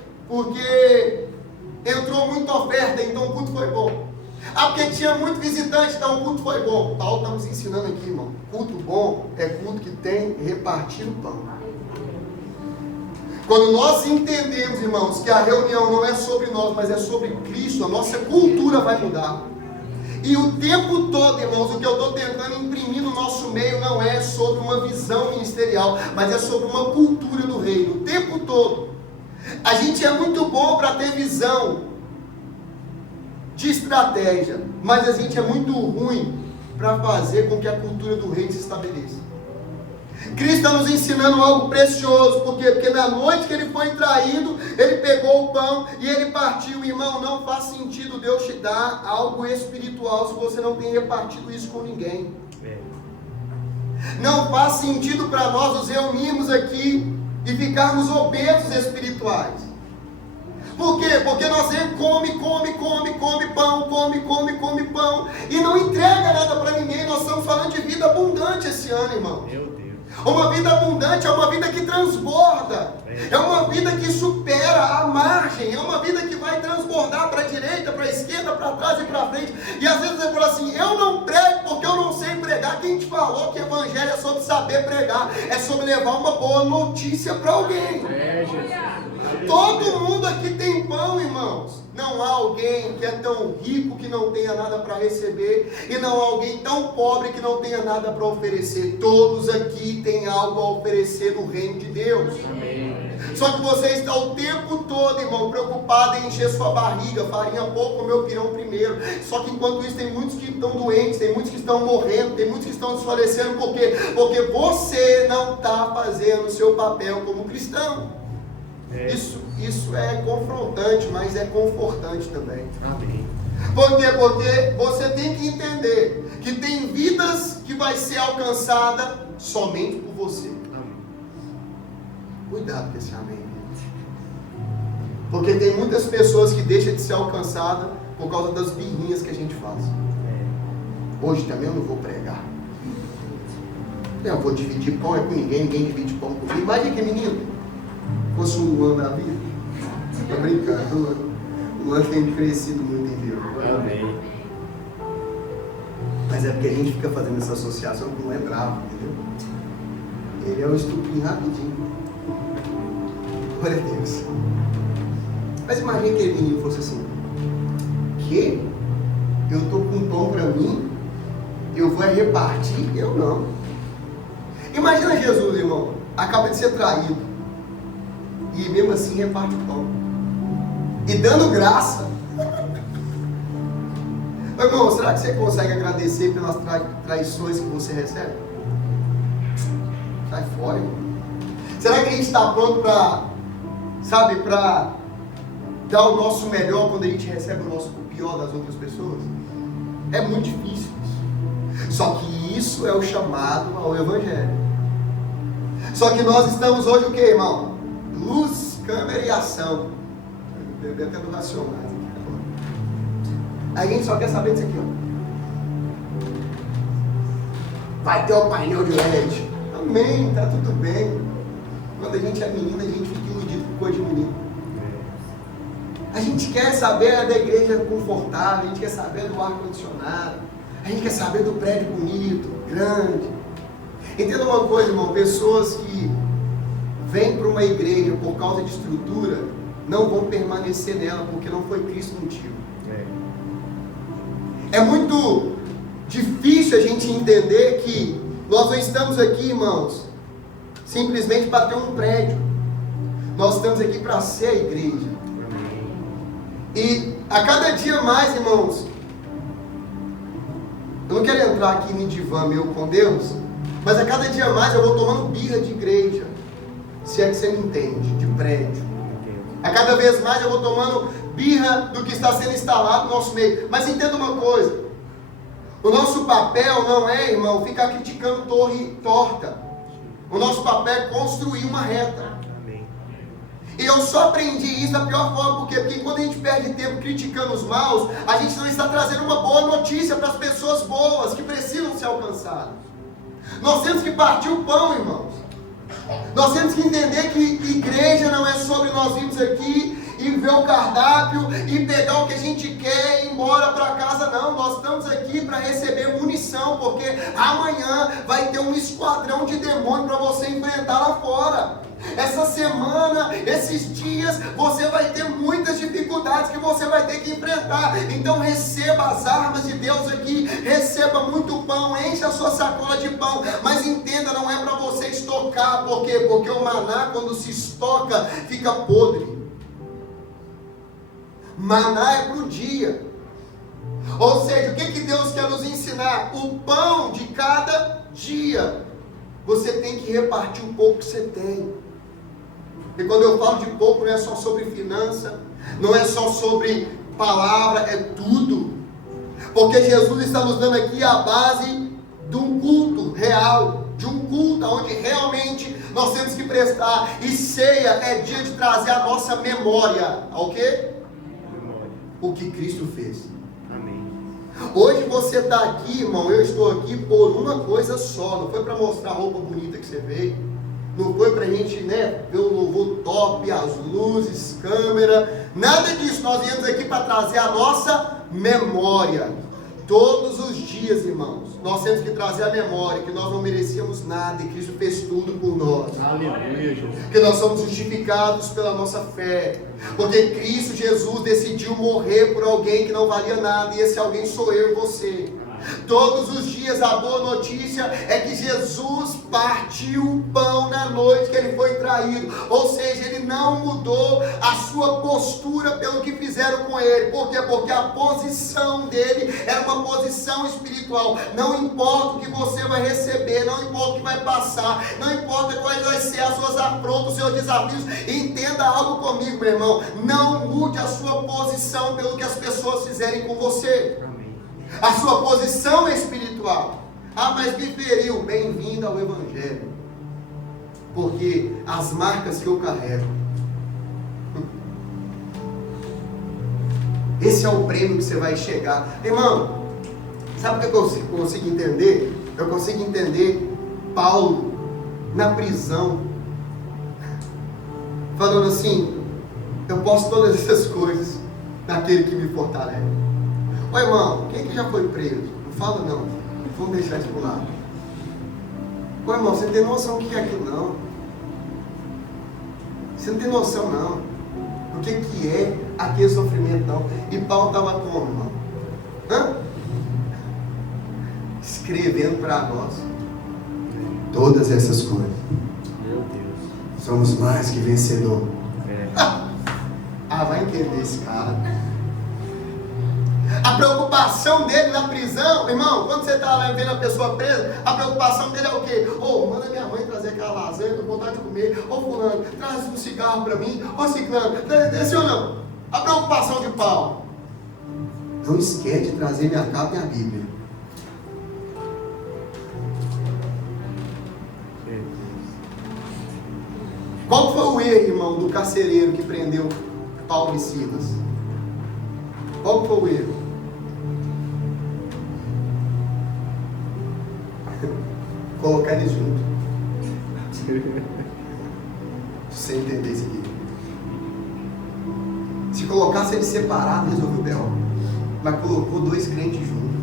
entrou muita oferta, então o culto foi bom. Ah, porque tinha muito visitante, então o culto foi bom. Paulo está nos ensinando aqui, irmão. Culto bom é culto que tem repartir o pão. Quando nós entendemos, irmãos, que a reunião não é sobre nós, mas é sobre Cristo, a nossa cultura vai mudar. E o tempo todo, irmãos, o que eu estou tentando imprimir no nosso meio não é sobre uma visão ministerial, mas é sobre uma cultura do reino. O tempo todo. A gente é muito bom para ter visão de estratégia, mas a gente é muito ruim para fazer com que a cultura do reino se estabeleça. Cristo está nos ensinando algo precioso, por quê? Porque na noite que ele foi traído, ele pegou o pão e ele partiu. Irmão, não faz sentido Deus te dar algo espiritual se você não tem repartido isso com ninguém. Não faz sentido para nós nos reunirmos aqui e ficarmos obesos espirituais. Por quê? Porque nós come pão e não entrega nada para ninguém. Nós estamos falando de vida abundante esse ano, irmão. Meu Deus. Uma vida abundante é uma vida que transborda, é uma vida que supera a margem, é uma vida que vai transbordar para a direita, para a esquerda, para trás e para frente. E às vezes você fala assim: eu não prego porque eu não sei pregar. Quem te falou que evangelho é sobre saber pregar? É sobre levar uma boa notícia para alguém. Jesus. Todo mundo aqui tem pão, irmãos. Não há alguém que é tão rico que não tenha nada para receber, e não há alguém tão pobre que não tenha nada para oferecer. Todos aqui têm algo a oferecer no reino de Deus. Amém. Só que você está o tempo todo, irmão, preocupado em encher sua barriga, farinha pouco, comer o pirão primeiro. Só que enquanto isso tem muitos que estão doentes, tem muitos que estão morrendo, tem muitos que estão desfalecendo. Por quê? Porque você não está fazendo o seu papel como cristão. Isso é confrontante, mas é confortante também. Amém. Por quê? Porque você tem que entender que tem vidas que vai ser alcançada somente por você. Amém. Cuidado com esse amém. Porque tem muitas pessoas que deixam de ser alcançada por causa das birrinhas que a gente faz. Hoje também eu não vou pregar. Eu vou dividir pão é com ninguém divide pão comigo. Imagina que menino fosse um Luan da vida. Tô brincando, o Luan tem crescido muito em Deus. Amém. Mas é porque a gente fica fazendo essa associação com o Luan é bravo, entendeu? Ele é um estupim rapidinho. Olha Deus. Mas imagina que aquele menino fosse assim: que? Eu tô com pão para mim, eu vou repartir? Eu não. Imagina Jesus, irmão, acaba de ser traído e mesmo assim reparte o pão e dando graça. Irmão, será que você consegue agradecer pelas traições que você recebe? Sai fora, irmão. Será que a gente está pronto para dar o nosso melhor quando a gente recebe o nosso pior das outras pessoas? É muito difícil isso. Só que isso é o chamado ao Evangelho. Só que nós estamos hoje o que, irmão? Luz, câmera e ação. Bebê até do Racionais aqui agora. A gente só quer saber disso aqui, ó. Vai ter o painel de LED. Amém, tá tudo bem. Quando a gente é menina, a gente fica iludido com coisa de menino. A gente quer saber da igreja confortável, a gente quer saber do ar-condicionado, a gente quer saber do prédio bonito, grande. Entenda uma coisa, irmão, pessoas que vêm para uma igreja por causa de estrutura, não vão permanecer nela, porque não foi Cristo contigo. É muito difícil a gente entender que nós não estamos aqui, irmãos, simplesmente para ter um prédio. Nós estamos aqui para ser a igreja. E a cada dia mais, irmãos, eu não quero entrar aqui em divã meu com Deus, mas a cada dia mais eu vou tomando birra de igreja, se é que você me entende, de prédio. A cada vez mais eu vou tomando birra do que está sendo instalado no nosso meio. Mas entenda uma coisa, o nosso papel não é, irmão, ficar criticando torre torta. O nosso papel é construir uma reta. E eu só aprendi isso da pior forma, porque quando a gente perde tempo criticando os maus, a gente não está trazendo uma boa notícia para as pessoas boas que precisam ser alcançadas. Nós temos que partir o pão, irmãos. Nós temos que entender que igreja não é sobre nós virmos aqui e ver o cardápio e pegar o que a gente quer e ir embora para casa, não. Nós estamos aqui para receber munição, porque amanhã vai ter um esquadrão de demônio para você enfrentar lá fora. Essa semana, esses dias, você vai ter muitas dificuldades que você vai ter que enfrentar. Então receba as armas de Deus aqui, receba muito pão, enche a sua sacola de pão, mas entenda, não é para você estocar. Por quê? Porque o maná, quando se estoca, fica podre. Maná é para o dia. Ou seja, o que Deus quer nos ensinar? O pão de cada dia. Você tem que repartir o pouco que você tem. E quando eu falo de pouco, não é só sobre finança, não é só sobre palavra, é tudo. Porque Jesus está nos dando aqui a base de um culto real, de um culto onde realmente nós temos que prestar. E ceia é dia de trazer a nossa memória ao quê? O que Cristo fez. Amém. Hoje você está aqui, irmão, eu estou aqui por uma coisa só. Não foi para mostrar a roupa bonita que você veio. Não foi para a gente, ver o louvor top, as luzes, câmera. Nada disso. Nós viemos aqui para trazer a nossa memória. Todos os dias, irmãos, nós temos que trazer a memória que nós não merecíamos nada e Cristo fez tudo por nós. Aleluia, Jesus. Que nós somos justificados pela nossa fé. Porque Cristo Jesus decidiu morrer por alguém que não valia nada. E esse alguém sou eu e você. Todos os dias a boa notícia é que Jesus partiu o pão na noite que ele foi traído. Ou seja, ele não mudou a sua postura pelo que fizeram com ele. Por quê? Porque a posição dele era uma posição espiritual. Não importa o que você vai receber, não importa o que vai passar, não importa quais vão ser as suas afrontas, os seus desafios. Entenda algo comigo, meu irmão. Não mude a sua posição pelo que as pessoas fizerem com você. A sua posição é espiritual. Ah, mas me feriu. Bem-vindo ao Evangelho. Porque as marcas que eu carrego, esse é o prêmio que você vai chegar. Irmão, sabe o que eu consigo entender? Eu consigo entender Paulo na prisão, falando assim: eu posso todas essas coisas naquele que me fortalece. Ô irmão, quem que já foi preso? Não fala não, vamos deixar isso pro lado. Ô irmão, você não tem noção do que é aquilo não. Você não tem noção não, do que é aquele sofrimento não. E Paulo estava como, irmão? Escrevendo para nós todas essas coisas. Meu Deus. Somos mais que vencedor. É. Vai entender esse cara. A preocupação dele na prisão, irmão, quando você está lá vendo a pessoa presa, a preocupação dele é o quê? Manda minha mãe trazer aquela lasanha, tô com vontade de comer. Fulano, traz um cigarro para mim. Ciclano, esse ou não? A preocupação de Paulo: não esquece de trazer minha capa e a Bíblia. Qual foi o erro, irmão, do carcereiro que prendeu Paulo e Silas? Qual foi o erro? Colocar eles juntos. Você entender isso aqui. Se colocasse eles separados, resolveu o B.O. Mas colocou dois crentes juntos.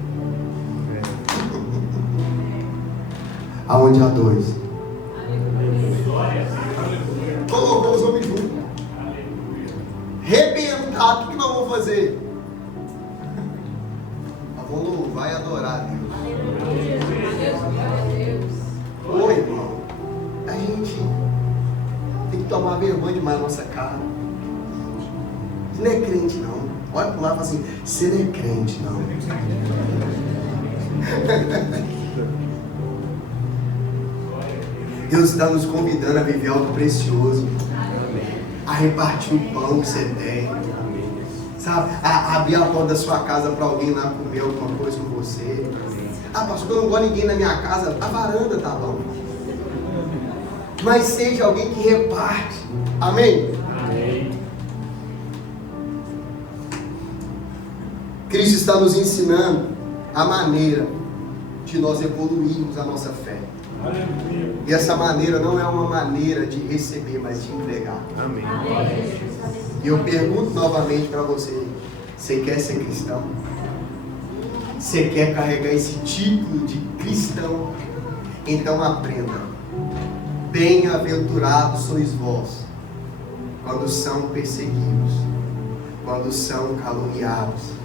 Aonde há dois? Colocou os homens juntos. Rebentado. O que nós vamos fazer? Nós vamos louvar e adorar a Deus. Oi, irmão. A gente tem que que tomar vergonha demais na nossa cara. Você não é crente, não. Olha pro lado e fala assim, você não é crente, não. Deus está nos convidando a viver algo precioso. A repartir o pão que você tem. Sabe? A abrir a porta da sua casa para alguém lá comer alguma coisa com você. Ah, pastor, eu não gosto de ninguém na minha casa. A varanda tá bom. Mas seja alguém que reparte. Amém? Amém. Cristo está nos ensinando a maneira de nós evoluirmos a nossa fé. E essa maneira não é uma maneira de receber, mas de entregar. Amém. E eu pergunto novamente para você: você quer ser cristão? Você quer carregar esse título de cristão? Então aprenda. Bem-aventurados sois vós, quando são perseguidos, quando são caluniados.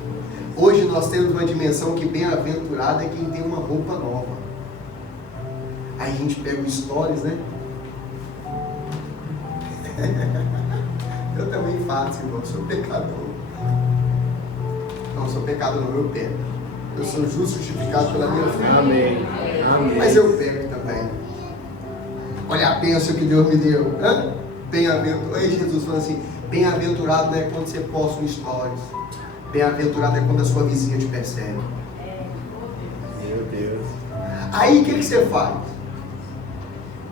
Hoje nós temos uma dimensão que bem-aventurado é quem tem uma roupa nova. Aí a gente pega os stories, né? Eu também faço, irmão. Eu sou pecador. Não sou pecador, não, eu pego. Eu sou justo, justificado pela minha fé. Amém. Amém. Mas eu pego também. Olha a bênção que Deus me deu. Bem-aventurado. Aí Jesus falando assim: bem-aventurado não é quando você posta um stories. Bem-aventurado é quando a sua vizinha te persegue. Meu Deus. Aí o que você faz?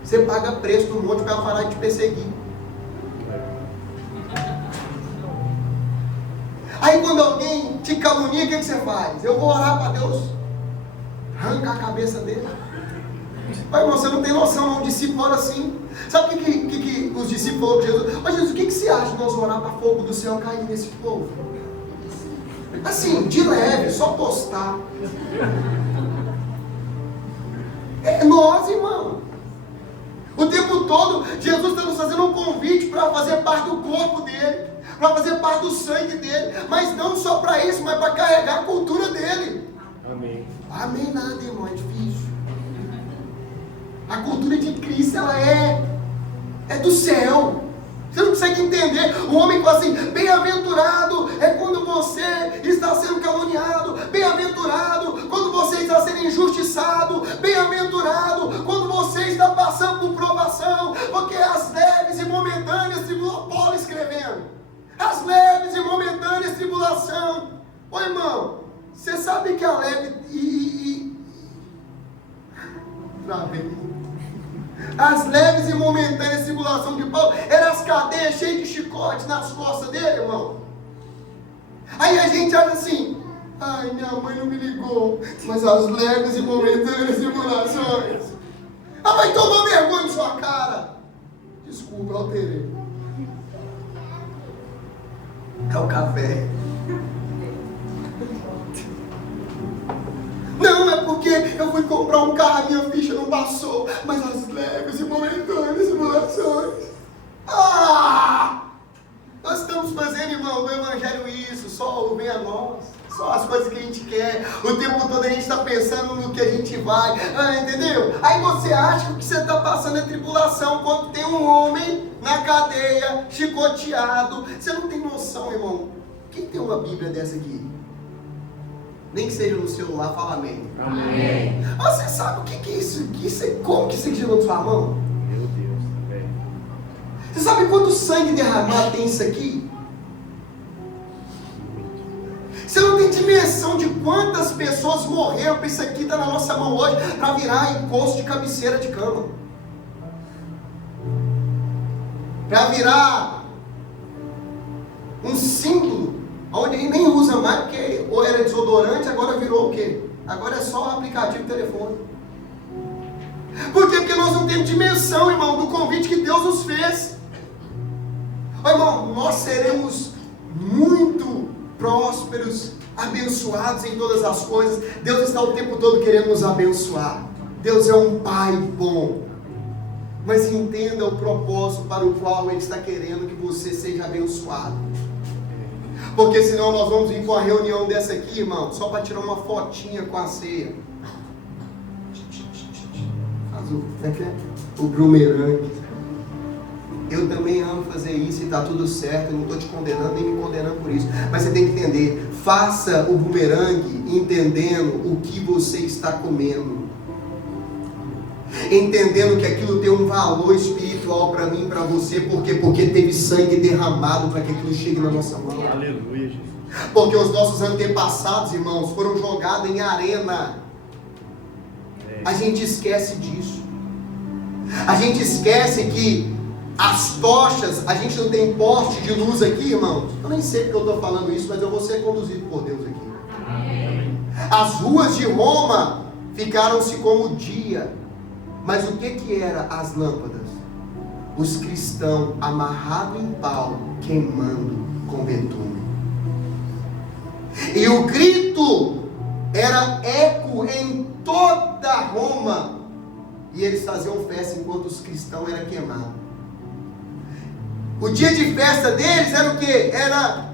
Você paga preço no monte para parar de te perseguir. Aí quando alguém te calunia, o que você faz? Eu vou orar para Deus arrancar a cabeça dele. Mas irmão, você não tem noção, não. Um discípulo ora assim. Sabe o que os discípulos falaram de Jesus? Mas Jesus, o que você acha de nós orar para fogo do céu cair nesse povo? Assim, de leve, só tostar. É nós, irmão. O tempo todo, Jesus está nos fazendo um convite para fazer parte do corpo dele, para fazer parte do sangue dele, mas não só para isso, mas para carregar a cultura dele. Amém. Amém nada, irmão, é difícil. A cultura de Cristo, ela é do céu. Você não consegue entender. O homem fala assim: bem-aventurado é quando você está sendo caluniado, bem-aventurado quando você está sendo injustiçado, bem-aventurado quando você está passando por provação, porque as leves e momentâneas tribulações, Paulo escrevendo, as leves e momentâneas tribulação. Ô irmão, você sabe que a leve as leves e momentâneas tribulações de Paulo eram as cadeias cheias de chicotes nas costas dele, irmão. Aí a gente acha assim: ai, minha mãe não me ligou, mas as leves e momentâneas tribulações. Ah, vai tomar vergonha em sua cara. Desculpa, eu alterei. É o café. Não, é porque eu fui comprar um carro, a minha ficha não passou, mas as leves e momentâneas tribulações. Nós estamos fazendo, irmão, do evangelho isso, só o bem a nós, só as coisas que a gente quer. O tempo todo a gente está pensando no que a gente vai, entendeu? Aí você acha que o que você está passando é tribulação, quando tem um homem na cadeia, chicoteado. Você não tem noção, irmão. Quem tem uma Bíblia dessa aqui? Nem que seja no celular, fala amém. Amém. Você sabe o que é isso? Como que isso aqui chegou na sua mão? Meu Deus. É. Você sabe quanto sangue derramado tem isso aqui? Você não tem dimensão de quantas pessoas morreram para isso aqui estar na nossa mão hoje, para virar encosto de cabeceira de cama. Para virar um símbolo, onde ele nem usa mais, porque ou era desodorante, agora virou o quê? Agora é só o aplicativo de telefone. Por quê? Porque nós não temos dimensão, irmão, do convite que Deus nos fez. Ô, irmão, nós seremos muito prósperos, abençoados em todas as coisas. Deus está o tempo todo querendo nos abençoar. Deus é um Pai bom. Mas entenda o propósito para o qual Ele está querendo que você seja abençoado. Porque senão nós vamos vir com uma reunião dessa aqui, irmão, só para tirar uma fotinha com a ceia. Faz o boomerang. eu também amo fazer isso e está tudo certo, eu não estou te condenando nem me condenando por isso. Mas você tem que entender, faça o bumerangue entendendo o que você está comendo. Entendendo que aquilo tem um valor espiritual para mim e para você. Por quê? Porque teve sangue derramado para que aquilo chegue na nossa mão. Aleluia, Jesus. Porque os nossos antepassados, irmãos, foram jogados em arena. A gente esquece disso. A gente esquece que as tochas, a gente não tem poste de luz aqui, irmãos. Eu nem sei porque eu estou falando isso, mas eu vou ser conduzido por Deus aqui. As ruas de Roma ficaram-se como dia. Mas o que era as lâmpadas? Os cristãos amarrados em pau, queimando com betume. E o grito era eco em toda Roma. E eles faziam festa enquanto os cristãos eram queimados. O dia de festa deles era o quê? Era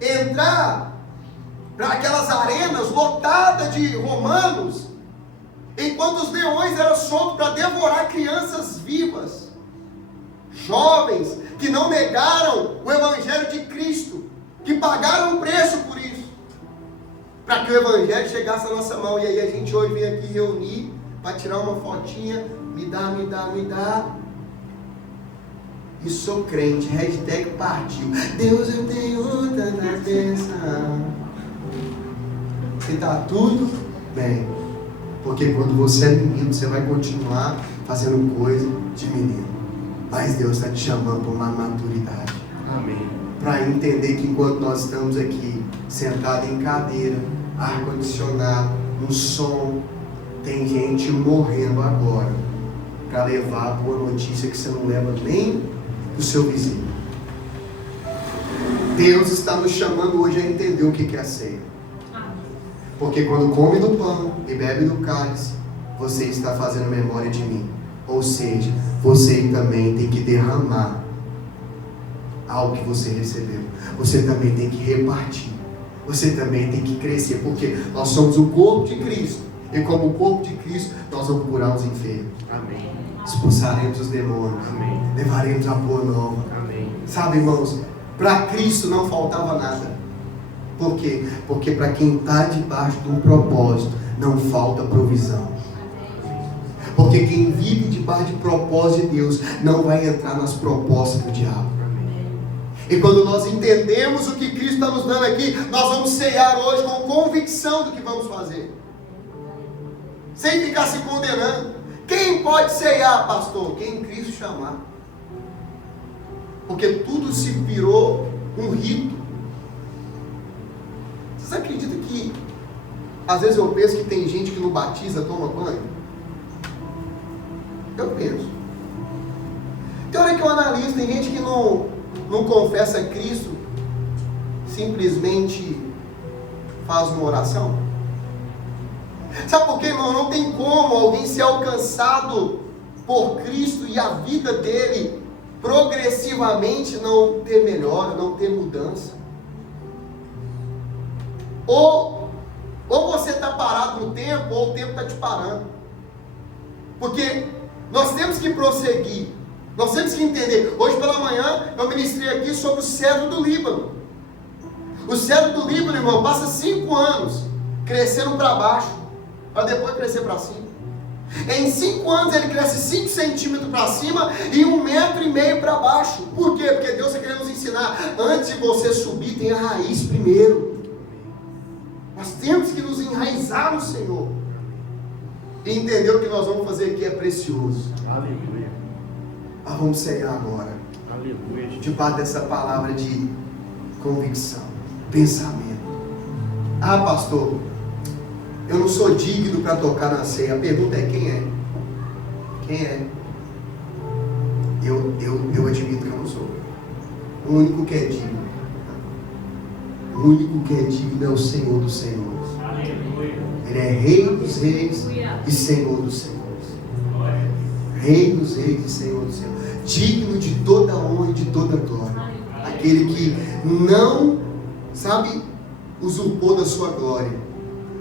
entrar para aquelas arenas lotadas de romanos, enquanto os leões eram soltos para devorar crianças vivas, jovens que não negaram o Evangelho de Cristo, que pagaram um preço por isso, para que o Evangelho chegasse à nossa mão. E aí a gente hoje vem aqui reunir para tirar uma fotinha, me dá. E sou crente, hashtag partiu. Deus, eu tenho tanta bênção. E está tudo bem. Porque quando você é menino, você vai continuar fazendo coisa de menino. Mas Deus está te chamando para uma maturidade. Amém. Para entender que enquanto nós estamos aqui, sentados em cadeira, ar-condicionado, um som, tem gente morrendo agora para levar a boa notícia que você não leva nem o seu vizinho. Deus está nos chamando hoje a entender o que é a ceia. Porque quando come do pão e bebe do cálice, você está fazendo memória de mim. Ou seja, você também tem que derramar algo que você recebeu. Você também tem que repartir. Você também tem que crescer. Porque nós somos o corpo de Cristo. E como o corpo de Cristo, nós vamos curar os enfermos. Amém. Expulsaremos os demônios. Amém. Levaremos a boa nova. Amém. Sabe, irmãos, para Cristo não faltava nada. Por quê? Porque para quem está debaixo de um propósito, não falta provisão. Porque quem vive debaixo de propósito de Deus, não vai entrar nas propostas do diabo. E quando nós entendemos o que Cristo está nos dando aqui, nós vamos ceiar hoje com convicção do que vamos fazer. Sem ficar se condenando. Quem pode ceiar, pastor? Quem Cristo chamar. Porque tudo se virou um rito. Vocês acreditam que às vezes eu penso que tem gente que não batiza, toma banho? Eu penso. Tem hora que eu analiso, tem gente que não confessa Cristo, simplesmente faz uma oração. Sabe por quê, irmão? Não tem como alguém ser alcançado por Cristo e a vida dele progressivamente não ter melhora, não ter mudança. Ou você está parado no tempo, ou o tempo está te parando. Porque nós temos que prosseguir. Nós temos que entender. Hoje pela manhã eu ministrei aqui sobre o cedro do Líbano. O cedro do Líbano, irmão, passa 5 anos crescendo para baixo, para depois crescer para cima. Em 5 anos ele cresce 5 centímetros para cima e 1,5 metro para baixo. Por quê? Porque Deus está querendo nos ensinar. Antes de você subir, tem a raiz primeiro. Nós temos que nos enraizar no Senhor. E entender o que nós vamos fazer aqui é precioso. Aleluia. Nós vamos cegar agora. Aleluia. Debaixo dessa palavra de convicção, pensamento. Ah, pastor, eu não sou digno para tocar na ceia. A pergunta é: quem é? Quem é? Eu admito que eu não sou. O único que é digno. O único que é digno é o Senhor dos Senhores. Aleluia. Ele é Rei dos Reis e Senhor dos Senhores. Rei dos Reis e Senhor dos Senhores. Digno de toda honra e de toda glória. Aquele que não, usurpou da sua glória,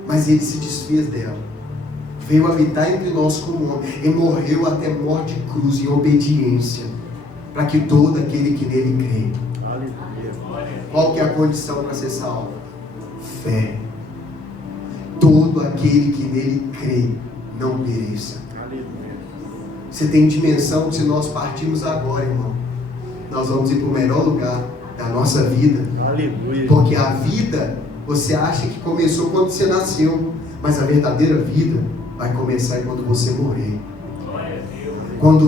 mas ele se desfez dela. Veio habitar entre nós como homem e morreu até morte de cruz em obediência. para que todo aquele que nele crê. Aleluia. Qual que é a condição para ser salvo? Fé. Todo aquele que nele crê não pereça. Aleluia. Você tem dimensão que se nós partirmos agora, irmão, nós vamos ir para o melhor lugar da nossa vida. Aleluia. Porque a vida, você acha que começou quando você nasceu, mas a verdadeira vida vai começar quando você morrer. Quando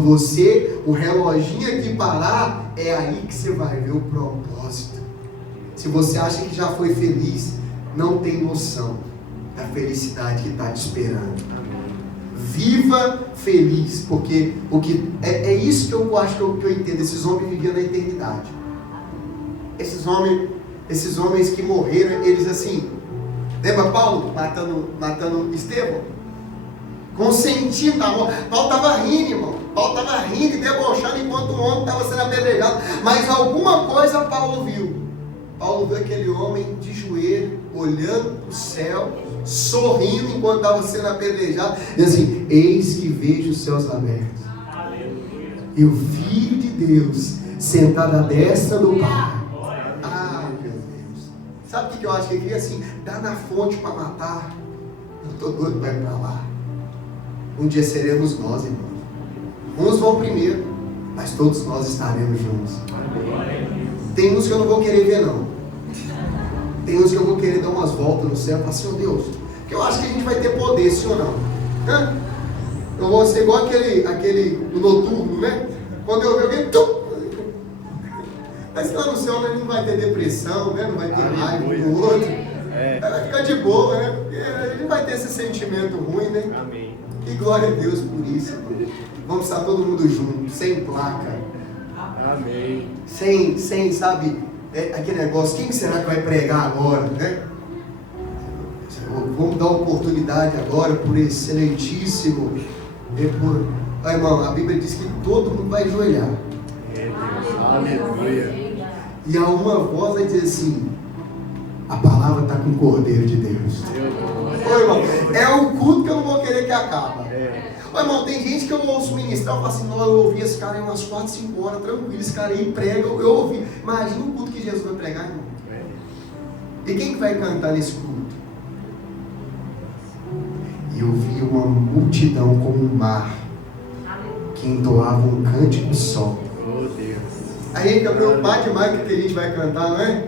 o reloginho aqui parar, é aí que você vai ver o propósito. Se você acha que já foi feliz, não tem noção da felicidade que está te esperando. Viva feliz, porque é isso que eu acho que eu entendo. Esses homens viviam na eternidade. Esses homens que morreram, eles assim, lembra Paulo matando Estevão? Consentindo a morte. Paulo estava rindo, irmão. Paulo estava rindo e debochando enquanto o homem estava sendo apedrejado. Mas alguma coisa Paulo viu. Paulo viu aquele homem de joelho, olhando para o céu, sorrindo enquanto estava sendo apedrejado. E assim, eis que vejo os céus abertos. E o Filho de Deus sentado à destra do Pai. Ah, meu Deus. Sabe o que eu acho que ele queria assim? Dar na fonte para matar. Eu estou doido para ir para lá. Um dia seremos nós, irmão. Uns vão primeiro, mas todos nós estaremos juntos. Tem uns que eu não vou querer ver, não. Tem uns que eu vou querer dar umas voltas no céu e falar, Senhor Deus, porque eu acho que a gente vai ter poder, sim ou não? Hã? Eu vou ser igual aquele noturno, né? Quando eu ver alguém, mas lá no céu né, não vai ter depressão, né? Não vai ter raiva um do outro. Vai ficar de boa, né? Porque a gente não vai ter esse sentimento ruim, né? Amém. E glória a Deus por isso, irmão. Vamos estar todo mundo junto, sem placa. Amém. Sem sabe, aquele negócio, quem será que vai pregar agora, né? Vamos dar oportunidade agora por excelentíssimo. Irmão, a Bíblia diz que todo mundo vai ajoelhar. Aleluia. E há uma voz vai dizer assim: a palavra está com o Cordeiro de Deus. Ô, irmão, é um culto que eu não vou querer que acabe. Ô, irmão, tem gente que eu ouço ministrar, eu falo assim, não, eu ouvi esse cara aí umas 4, 5 horas, tranquilo, esse cara aí prega, eu ouvi. Imagina o culto que Jesus vai pregar, irmão. E quem que vai cantar nesse culto? E eu vi uma multidão como um mar, que entoava um cântico só. Oh, Deus. Aí a gente fica preocupado demais com o que a gente vai cantar, não é?